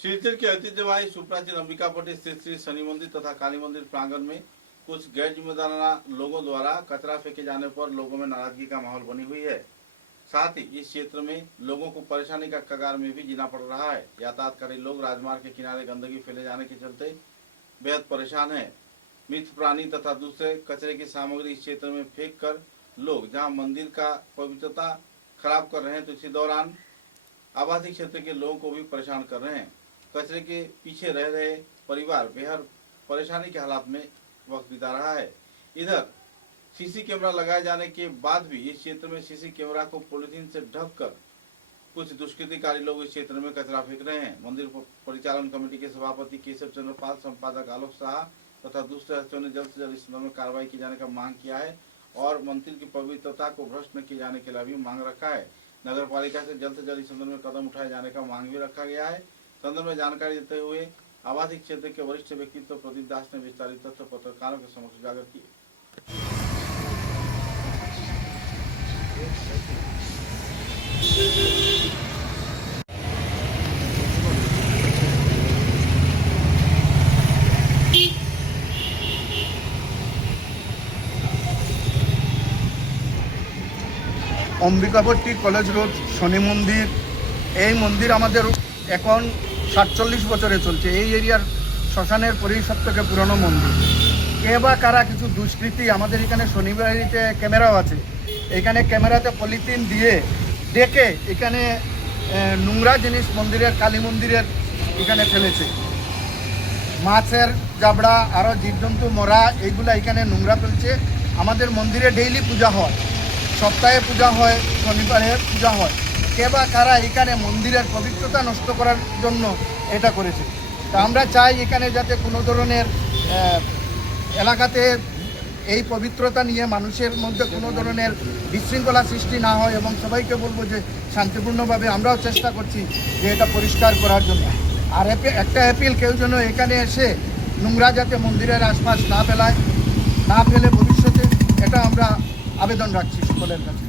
श्रीचर के ऐतिह्यवाही सुप्राचीन अंबिकापट्टी स्थित श्री शनि मंदिर तथा काली मंदिर प्रांगण में कुछ गैर जिम्मेदाराना लोगों द्वारा कचरा फेंके जाने पर लोगों में नाराजगी का माहौल बनी हुई है। साथ ही इस क्षेत्र में लोगों को परेशानी का कगार में भी जीना पड़ रहा है। यातायातकारी लोग राजमार्ग के किनारे गंदगी फैले जाने के चलते बेहद परेशान है। मृत प्राणी तथा दूसरे कचरे की सामग्री इस क्षेत्र में फेंक कर लोग जहां मंदिर का पवित्रता खराब कर रहे हैं, तो इसी दौरान आवासीय क्षेत्र के लोगों को भी परेशान कर रहे हैं। कचरे के पीछे रह रहे परिवार बेहद परेशानी के हालात में वक्त बिता रहा है। इधर सीसी कैमरा लगाए जाने के बाद भी इस क्षेत्र में सीसी कैमरा को पॉलिथीन से ढककर कुछ दुष्कृतिकारी लोग इस क्षेत्र में कचरा फेंक रहे हैं। मंदिर परिचालन कमेटी के सभापति केशव चंद्र पाल, संपादक आलोक शाह तथा दूसरे सदस्यों ने जल्द से जल्द इस संदर्भ में कार्रवाई किए जाने का मांग किया है और मंदिर की पवित्रता को भ्रष्ट न किए जाने के लिए भी मांग रखा है। नगर पालिका से जल्द इस संदर्भ में कदम उठाए जाने का मांग भी रखा गया है। संदर्भ में जानकारी देते हुए आवासीय क्षेत्र के वरिष्ठ व्यक्तित्व प्रदीप दास ने विस्तारित तथ्य पत्रकारों के समक्ष उजागर किए। अंबिकापट्टी कलेज रोड शनि मंदिर এই মন্দির আমাদের এখন 47 বছরে চলছে। এই এরিয়ার শ্মশানের পরিসর থেকে পুরনো মন্দির। কে বা কারা কিছু দুষ্কৃতী আমাদের এখানে শনিবারিতে ক্যামেরাও আছে, এখানে ক্যামেরাতে পলিথিন দিয়ে ডেকে এখানে নোংরা জিনিস মন্দিরের কালী মন্দিরের এখানে ফেলেছে। মাছের জাবড়া আরও জীবজন্তু মরা এইগুলো এখানে নোংরা ফেলছে। আমাদের মন্দিরে ডেইলি পূজা হয়, সপ্তাহে পূজা হয়, শনিবারে পূজা হয়। কে বা কারা এখানে মন্দিরের পবিত্রতা নষ্ট করার জন্য এটা করেছে। তা আমরা চাই এখানে যাতে কোনো ধরনের এলাকাতে এই পবিত্রতা নিয়ে মানুষের মধ্যে কোনো ধরনের বিশৃঙ্খলা সৃষ্টি না হয় এবং সবাইকে বলবো যে শান্তিপূর্ণভাবে আমরাও চেষ্টা করছি যে এটা পরিষ্কার করার জন্য। আর একটা অ্যাপিল, কেউ যেন এখানে এসে নোংরা যাতে মন্দিরের আশপাশ না ফেলায়, না ফেলে ভবিষ্যতে এটা আমরা আবেদন রাখছি সকলের কাছে।